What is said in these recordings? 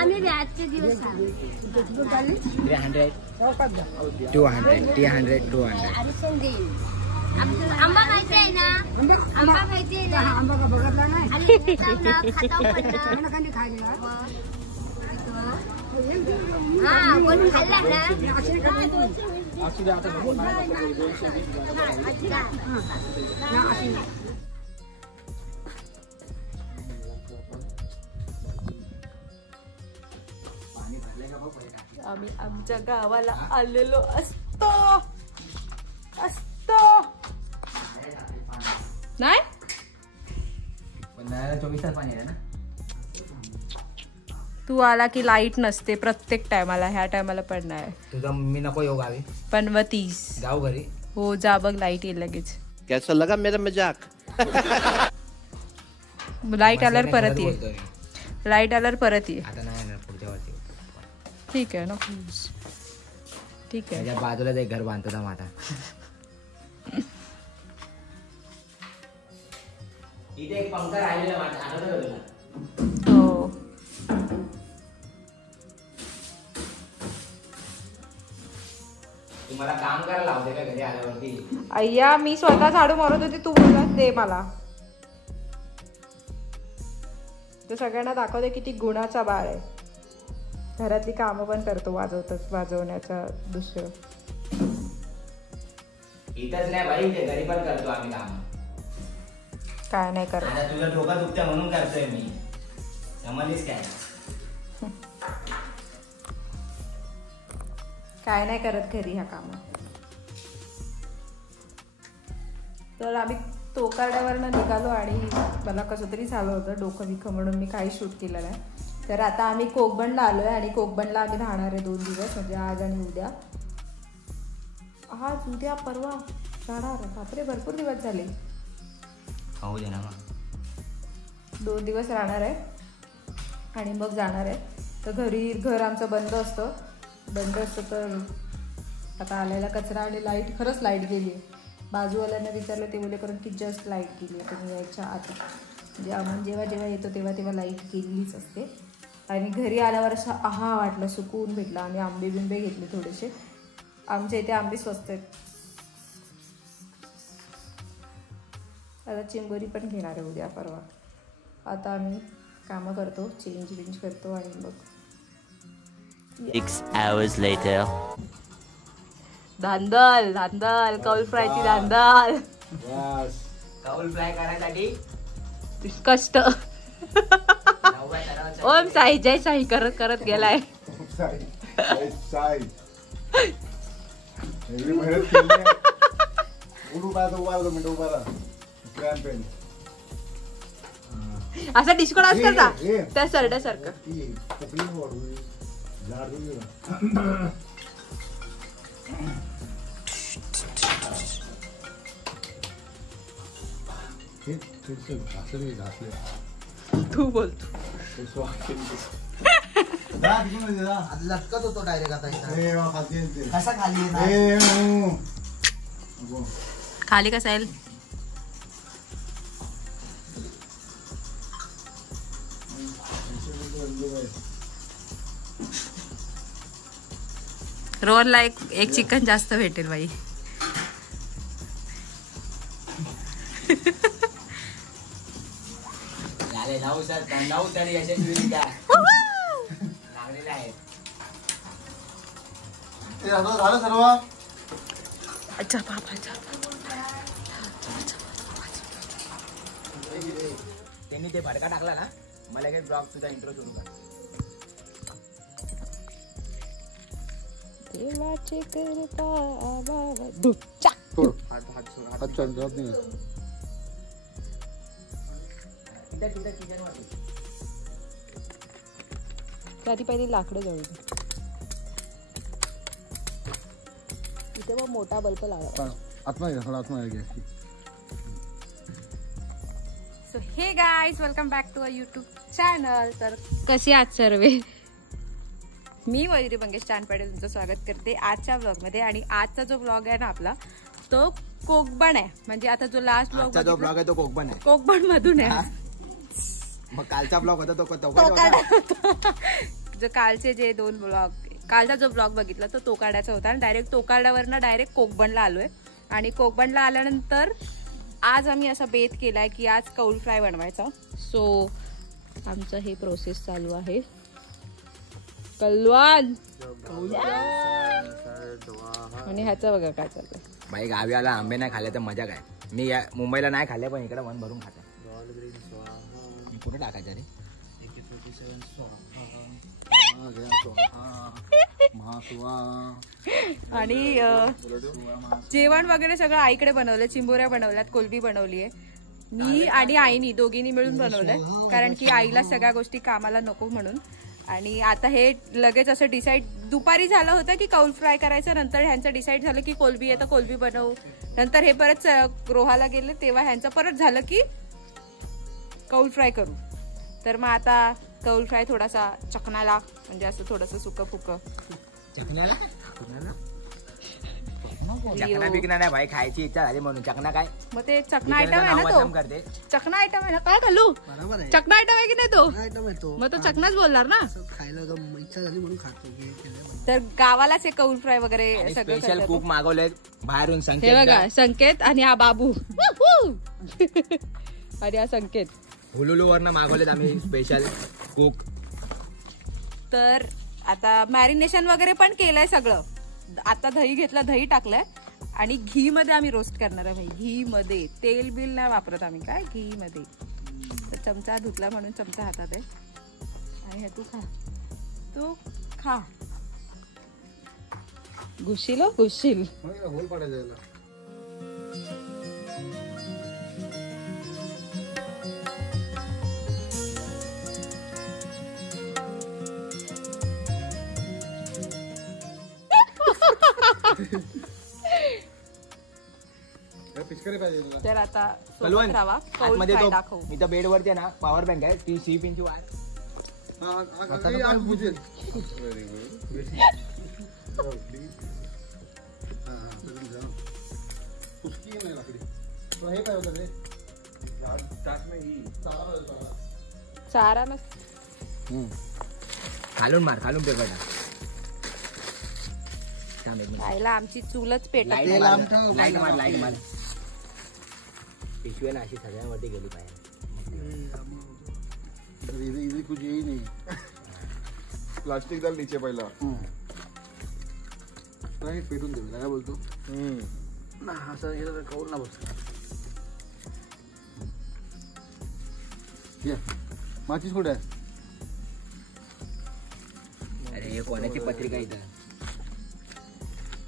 आम्ही आजचे दिवस 300 200 300 200 आंबा खायचा आहे ना आंबा खायचे आहे ना आंबा का बघितला नाही हा पण खाल्ला ना आम्ही आमच्या गावाला आलेलो असतो नाही 24 तास पाणी आहे ना. तू आला की लाईट नसते प्रत्येक टायमाला. ह्या टायमाला पण नाही. तुझा मी नको येऊ गावी. 35 जाऊ घरी. हो जा बघ लाईट येईल लगेच. कैसा लगा मेरा मजाक. लाईट आल्यावर परत ये. लाईट आल्यावर परत ये. आता नाही येणार पुढच्या वर्षी. ठीक आहे ना. ठीक आहे. त्याच्या बाजूलाच एक घर बांधतो ना आता. इथे एक पंखा राहिलेला माझा आठवतं तुला. हो तुम्हाला काम करायला लावते का घरी आल्यावरती. अय्या मी स्वतः झाडू मारत होती तू बोलला दे मला. तो सगळ्यांना दाखवते किती गुणाचा बाळ आहे. घरातली कामं पण करतो वाजवण्याचा दुसरं. इथंच नाही भाई ते घरी पण करतो आम्ही काम. काय नाही करत. आता तुझं डोकं दुखतं म्हणून करतोय मी. समजलीस काय. काय नाही करत घरी ह्या कामात. तर आम्ही तोकारड्यावरनं निघालो आणि मला कसं तरी झालं होतं डोकं विकं म्हणून मी काही शूट केलं नाही. तर आता आम्ही कोकबंडला आलोय आणि कोकबंडला आम्ही राहणार आहे 2 दिवस म्हणजे आज आणि उद्या. आज उद्या परवा राहणार. बापरे भरपूर दिवस झाले. हो दे ना मग. 2 दिवस राहणार आहे आणि मग जाणार आहे. तर घर आमचं बंद असतं तर आता आल्याला कचरा आणि लाईट. खरंच लाईट गेली आहे. बाजूवाल्यांना विचारलं ते बोले कारण की जस्ट लाईट गेली आहे. तुम्ही यायच्या आत म्हणजे आम्हाला जेव्हा येतो तेव्हा लाईट गेलीच असते. आणि घरी आल्यावर असं वाटलं सुकून भेटला. आम्ही आंबे बिंबे घेतले थोडेसे. आमच्या इथे आंबे स्वस्त आहेत. आता चिंबोरी पण घेणार आहे उद्या परवा. आता आम्ही कामं करतो चेंज करतो आणि मग 6 hours later. धांदल कौल फ्रायची धांदल. कौल फ्राय करायसाठी कष्ट. ओम साई जय साई करत गेलाय. असा डिस्को डान्स करता त्या सरड्यासारखं. तू बोलतो लटकत होतो डायरेक्ट आता. कसा खाली कसा येईल. रोहनला एक चिकन जास्त भेटेल बाई. अच्छा त्यांनी ते भडका टाकला ना मला काही ब्लॉग तुझा इंट्रो सुरू कर. देवाची कृपा आधी पहिली लाकडं जळू. इथे मग मोठा बल्ब लावा. So hey guys welcome back to a YouTube channel. तर कशी आहात सर्वे. मी मयुरी मंगेश चांदपाडे तुमचं स्वागत करते आजच्या ब्लॉगमध्ये. आणि आजचा जो ब्लॉग आहे ना आपला तो कोकबन आहे. म्हणजे आता जो लास्ट ब्लॉग आहे तो कोकबन आहे. कोकबन मधून आहे. मग कालचा ब्लॉग होता तो तो काढायचा होता. जो कालचे जे 2 ब्लॉग, कालचा जो ब्लॉग बघितला तो काढायचा होता आणि डायरेक्ट तोकाड्यावरनं डायरेक्ट कोकबनला आलोय. आणि कोकबनला आल्यानंतर आज आम्ही असा बेत केलाय की आज कौल फ्राय बनवायचा. सो आमचं हे प्रोसेस चालू आहे. कलवान आणि ह्याचं बघा काय चाललंय. बाई गावी आला आंबे नाही खाल्ले तर मजा काय. मी मुंबईला नाही खाल्ले पण इकडे मन भरून खाते. कुठे टाकायचं रे? आणि जेवण वगैरे सगळं आईकडे बनवलं. चिंबोऱ्या बनवल्यात, कोलबी बनवलीये मी आणि आईनी दोघींनी मिळून बनवलंय. कारण की आईला सगळ्या गोष्टी कामाला नको म्हणून. आणि आता हे लगेच असं डिसाईड दुपारी झालं होतं की कौल फ्राय करायचं. नंतर ह्यांचं डिसाईड झालं की कोलबी आहे तर कोलबी बनवू. नंतर हे परत रोहाला गेले तेव्हा ह्यांचं परत झालं की कौल फ्राय करू. तर मग आता कौल फ्राय थोडासा चकनाला म्हणजे असं थोडंसं सुकं फुकं. चकना बिकना नाही भाई, खायची इच्छा झाली म्हणून. चकना काय मग ते चकना आयटम आहे ना तो. करते चकना आयटम आहे ना. काय घालू? चकना आयटम आहे की नाही तो? मग तो चकनाच बोलणार ना. खायला इच्छा झाली म्हणून खातो. तर गावालाच हे कौल फ्राय वगैरे सगळं स्पेशल कुक मागवले बाहेरून. हे संकेत बघा संकेत आणि हा बाबू आणि हा संकेत हुलुलू वरनं मागवलेत आम्ही स्पेशल कुक. तर आता मॅरिनेशन वगैरे पण केलंय सगळं. आता दही घेतला, दही टाकलंय आणि घी मध्ये आम्ही रोस्ट करणार आहे भाई. घी मध्ये, तेल बिल नाही वापरत आम्ही, काय घी मध्ये. तर चमचा धुतला म्हणून चमचा हातात आहे. आणि हे तू खा घुशील घुशील. होल पडायला तर आता कलवण राहा आतमध्ये तो दाखवू. इथं बेड वरती आहे ना पॉवर बँक आहे. ती 3 पिनची वायर. चारा मग खालून मार, खालून पेपर टाक. खायला आमची चूलच पेटत. लाईट मार, लाईट मार. पिशवी ना अशी सगळ्यांवरती गेली पाहिजे. कुछ यही नहीं. प्लास्टिक डाल नीचे पहिला. पेटून दे. काय बोलतो ना असं कौल ना बस. माचीस कुठे आहे? अरे हे कोणाची पत्रिका इथं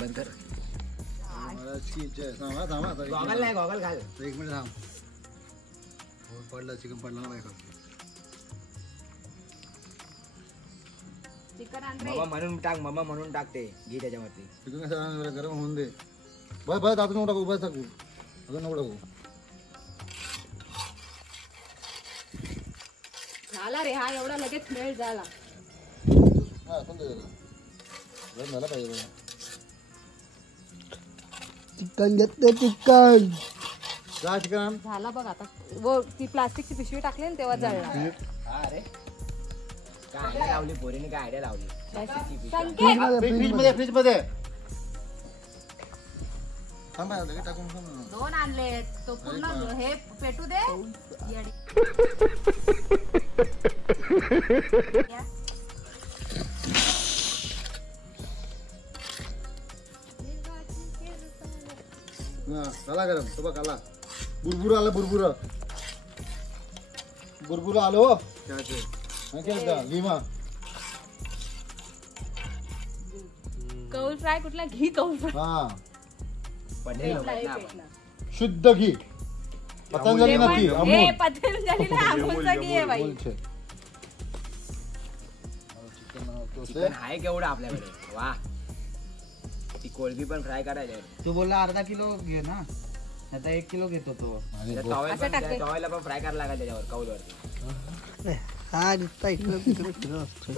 बंद कर. गॉगल नाही, गॉगल घाल. 1 मिनिट थांब. पडला चिकन पडला ना बायका. चिकन मम्मा म्हणून टाक, मम्मा म्हणून टाकते घी त्याच्यावरती. चिकन कसं गरम होऊन दे. बस बस आता नको टाकू. बस टाकू अजून नको टाकू. झाला रे हा एवढा लगेच मेल्ट झाला. झाला पाहिजे. चिकन घेतलं चिकन. जा चिकन. झाला बघ आता. वो ती प्लास्टिकची पिशवी टाकली ना तेव्हा जळला. हा अरे काय आयडिया लावली पोरीने, काय आयडिया लावली. फ्रीज मध्ये थांबा टाकून. 2 आणले तो पूर्ण हे पेटू दे. आला गरम तो बघ आला. बुरबुर आला. बुरबुर आलो. लिमा कौल फ्राय कुठला घी कौल फ्राय. हा पटेल शुद्ध घी. पतंजली नक्की हे पतंजलीला अमूलचा घी आहे बाई. चिकन आहे केवढं आपल्याकडे. वा ती कोळंबी पण फ्राय करायची. तू बोलला अर्धा किलो घे ना, आता 1 किलो घेतो तो. तवायला पण फ्राय करायला लागेल त्याच्यावर कौलवरती. हा नुसता इकडं तिकडं फिरत असतो.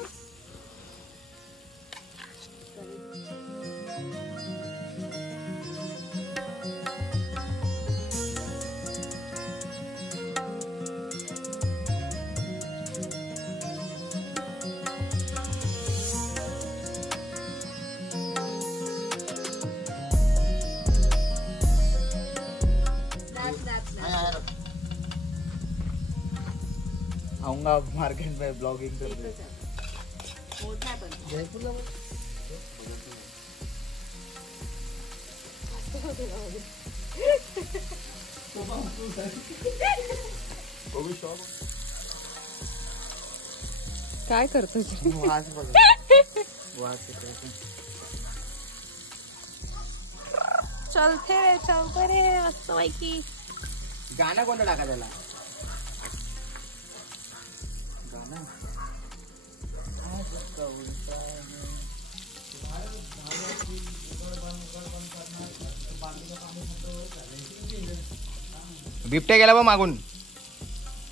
मार्केट में ब्लॉगिंग करते काय करतो चलते रे मस्त पैकी. गाणं कोणतं टाका त्याला? बिबट्या गेला बा मागून.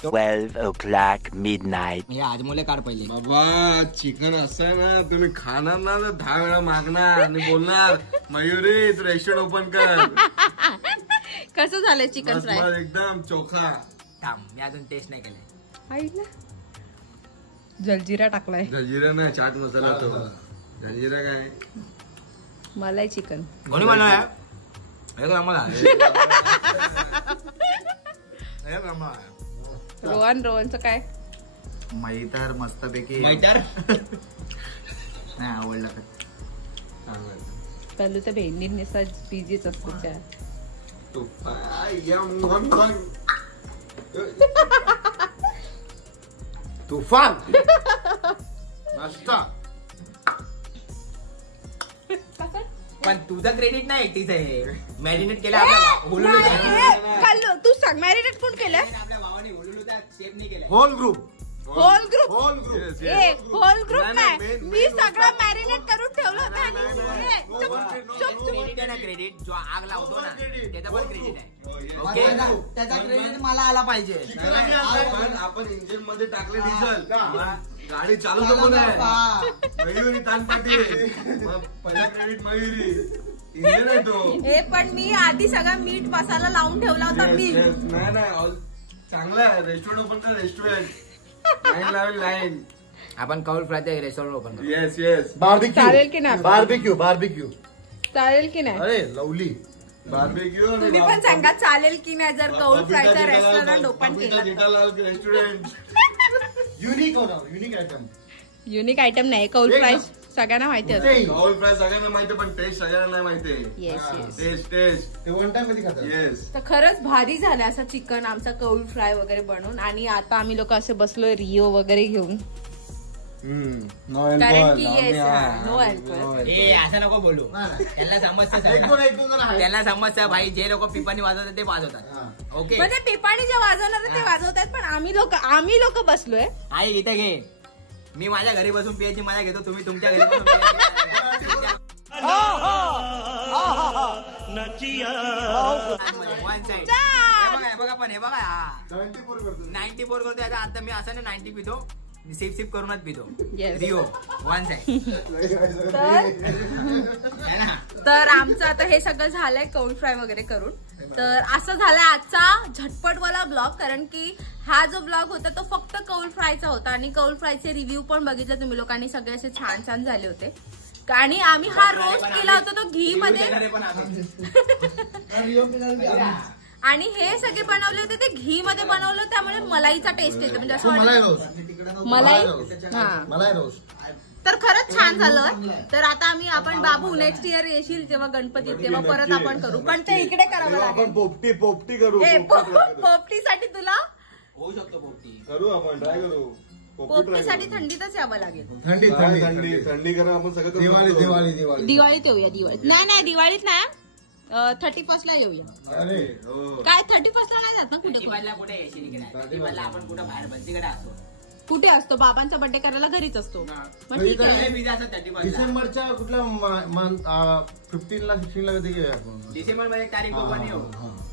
12 o'clock midnight. हे आज मुले काढ पहिले. बाबा चिकन असं आहे ना, तुम्ही खाणार ना तर 10 वेळा मागणार आणि बोलणार मयुरी तू रेस्टॉरंट ओपन कर. कसं झालंय चिकन फ्राय? मस्त एकदम चोखा. थांब, मी अजून टेस्ट नाही केलंय. आईला जलजिरा टाकलाय. जलजिरा नाही, चाट मसाला तो. जलजिरा काय? मलाई चिकन. कोणी बनवलाय? हे का आम्हाला? रोहनचं काय? मैतार मस्त पैकी मैतार नाही आवडला कलू तर बहिणींनी बिझीच असतो. तुफान नाश्ता. पण तुझं क्रेडिट नाही एकटीच आहे. मॅरिनेट केलं आपल्या कल्लू तू सांग मॅरिनेट कोण केलंय? आपल्या भावाने हुलुलू त्या शेफ नाही केलंय. Whole group. Whole group. Whole group. Whole group नाही, मी सगळं मॅरिनेट करून ठेवलं होतं आणि क्रेडिट आहे ना, क्रेडिट जो आग लावतो ना त्याचा पण क्रेडिट आहे. ओके, त्याचा क्रेडिट मला आला पाहिजे. आपण इंजिन मध्ये टाकले डिझेल, गाडी चालू तर कोण आहे? मयुरी तानपाटी आहे. मग पहिला क्रेडिट मयुरी. इंजिन आहे तो. हे पण मी आधी सगळा मीठ मसाला लावून ठेवला होता मी. नाही चांगला आहे. रेस्टॉरंट ओपन कर. रेस्टॉरंट लाईन लावेल लाईन. आपण कौल फ्रायचं रेस्टॉरंट ओपन करू. Yes yes. चालेल की नाही? बार्बिक्यू चालेल की नाही? अरे लवली. बार्बिक्यू. तुम्ही पण सांगा चालेल की नाही जर कौल फ्रायचं रेस्टॉरंट ओपन केलं. Jethalal restaurant. Unique item. Unique item नाही कौल फ्राय सगळ्यांना माहिती असतं. कौल फ्राय सगळ्यांना माहिती, पण टेस्ट सगळ्यांना नाही माहिती. Yes yes. टेस्ट ते वन टाइम कधी खातात? येस. तर खरंच भारी झालं असं चिकन आमचा कौल फ्राय वगैरे बनवून. आणि आता आम्ही लोक असे बसलोय रिओ वगैरे घेऊन, कारण की येस नो अल्कोहोल. ए असं नको बोलू. त्यांना समजतं एक दोन जण आहेत. त्यांना समजतं भाई, जे लोक पिपाणी वाजवतात ते वाजवतात. ओके, म्हणजे पिपाणी जे वाजवणार ते वाजवतात, पण आम्ही लोक बसलोय. आई इथे घे. मी माझ्या घरी बसून पियाची मजा घेतो, तुम्ही तुमच्या घरी बसून पियाची. One side. हे बघा पण हे बघा 94 करतो. याचा अर्थ मी असं ना 90 पितो, सिप करूनच पितो. Yes. Rio one side. तर आमचं आता हे सगळं झालंय कौल फ्राय वगैरे करून. तर असं झालंय आजचा झटपटवाला ब्लॉग, कारण की हा जो ब्लॉग होता तो फक्त कौल फ्रायचा होता. आणि कौल फ्रायचे रिव्ह्यू पण बघितले तुम्ही लोकांनी, सगळे असे छान छान झाले होते. आणि आम्ही हा रोस्ट केला होता तो घी मध्ये, आणि हे सगळे बनवले होते ते घी मध्ये बनवलं, त्यामुळे मलाईचा टेस्ट येतो. म्हणजे असं वाटतं मलाई. मलाई रोस्ट. तर खरंच छान झालं. तर आता आपण बाबू नेक्स्ट इयर येशील जेव्हा गणपती तेव्हा परत आपण करू, पण ते इकडे करावं लागेल. पोपटी करू. पोपटीसाठी तुला होऊ शकतो पोपटी. करू आपण, ट्राय करू. पोपटीसाठी थंडीतच यावं लागेल. थंडी करा आपण सगळं. दिवाळीत येऊया. दिवाळीत नाही दिवाळीत नाही, 31st ला येऊया. अरे काय 31st ला नाही जात ना कुठे? कुठे येशील की नाही? 31 ला आपण कुठं बाहेर बंदीकडे असतो. कुठे असतो? बाबांचा बर्थडे करायला घरीच असतो. मग ठीक आहे. डिसेंबरच्या कुठल्या 15ला 16ला कधी घेऊया आपण? डिसेंबर मध्ये एक तारीख पण येऊ.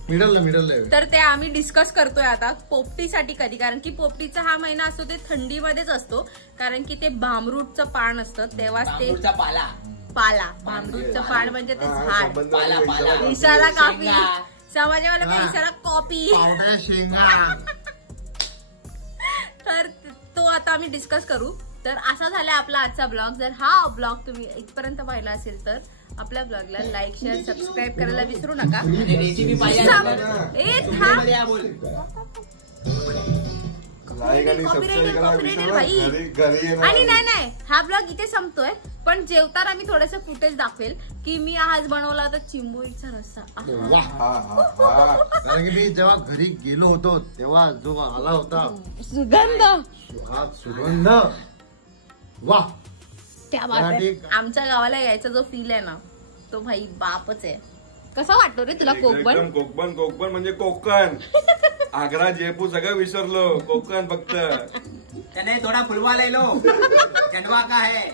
मिडल. तर ते आम्ही डिस्कस करतोय आता पोपटीसाठी कधी, कारण की पोपटीचा हा महिना असतो ते थंडीमध्येच असतो, कारण की ते भामरूटचं पान असतं तेव्हाच ते पाला. भामरूटचं पान म्हणजे ते झाड. इशारा काफी समाजावाला काय इशारा कॉपी. तर तो आता आम्ही डिस्कस करू. तर असा झाला आपला आजचा ब्लॉग. जर हा ब्लॉग तुम्ही इथपर्यंत पाहिला असेल तर आपल्या ब्लॉगला लाईक शेअर सबस्क्राईब करायला विसरू नका. रेसिपी पाहिजे. लाईक आणि सबस्क्राईब करा विसरू नका. घरी येणार आणि नाही हा ब्लॉग इथे संपतोय, पण जेवताना मी थोडस फुटेज दाखवेल की मी आज बनवला होता चिंबोरीचा रस्सा. कारण की मी जेव्हा घरी गेलो होतो तेव्हा जो आला होता सुगंध, सुगंध, वा. त्या बाबतीत आमच्या गावाला यायचा जो फील आहे ना तो भाई बापच आहे. कसा वाटतो रे तुला कोकण? एकदम कोकण म्हणजे कोकण. आग्रा जयपूर सगळं विसरलो, कोकण फक्त. त्याने थोडा फुलवा ले लो, चंडवा का है.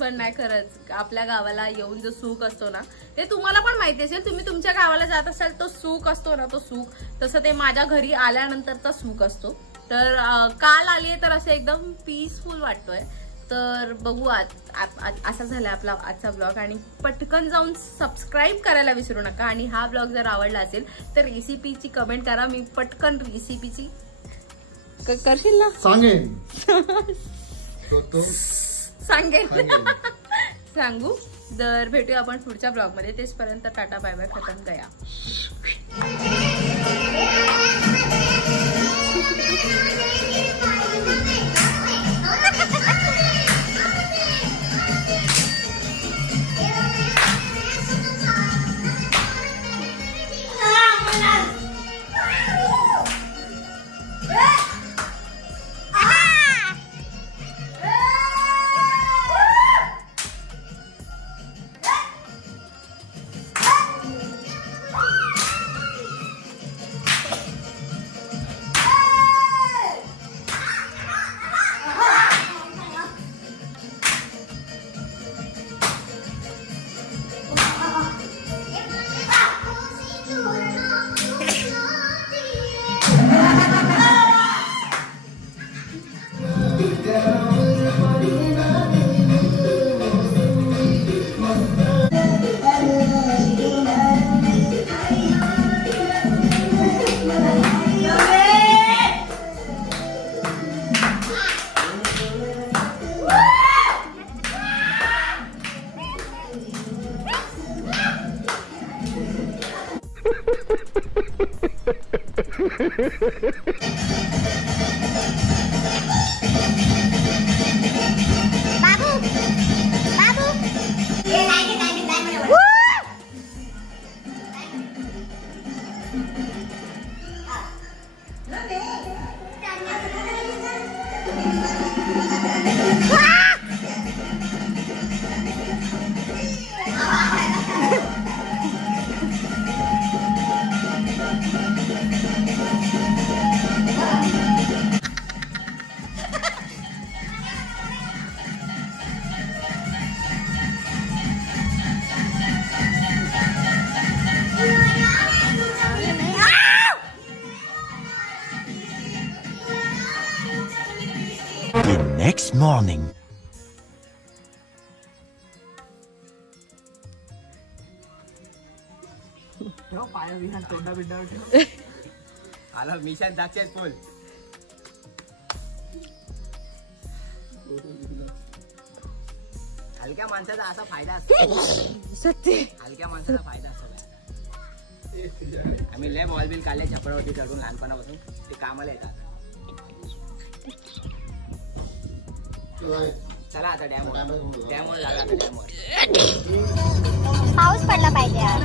पण नाही, खरंच आपल्या गावाला येऊन जो सुख असतो ना ते तुम्हाला पण माहिती असेल. तुम्ही तुमच्या गावाला जात असाल तो सुख असतो ना, तो सुख तसं ते माझ्या घरी आल्यानंतरचा सुख असतो. तर काल आलीये तर असं एकदम पीसफुल वाटतोय. तर बघू असा झाला आपला आजचा ब्लॉग. आणि पटकन जाऊन सबस्क्राईब करायला विसरू नका. आणि हा ब्लॉग जर आवडला असेल तर रेसिपीची कमेंट करा. मी पटकन रेसिपीची करशील ना? सांगेन सांगू. तर भेटूया आपण पुढच्या ब्लॉग मध्ये. तेचपर्यंत टाटा बाय बाय, खतम गया. The next morning. आला मिशन सक्सेसफुल. हलक्या माणसाचा असा फायदा असतो. सत्य हलक्या माणसाचा फायदा असतो. आम्ही लय बॉल बिल काढले छपरावरती चढून लहानपणापासून. ते कामाला येतात. चला आता डॅमवर जागा. डॅमवर पाऊस पडला पाहिजे यार.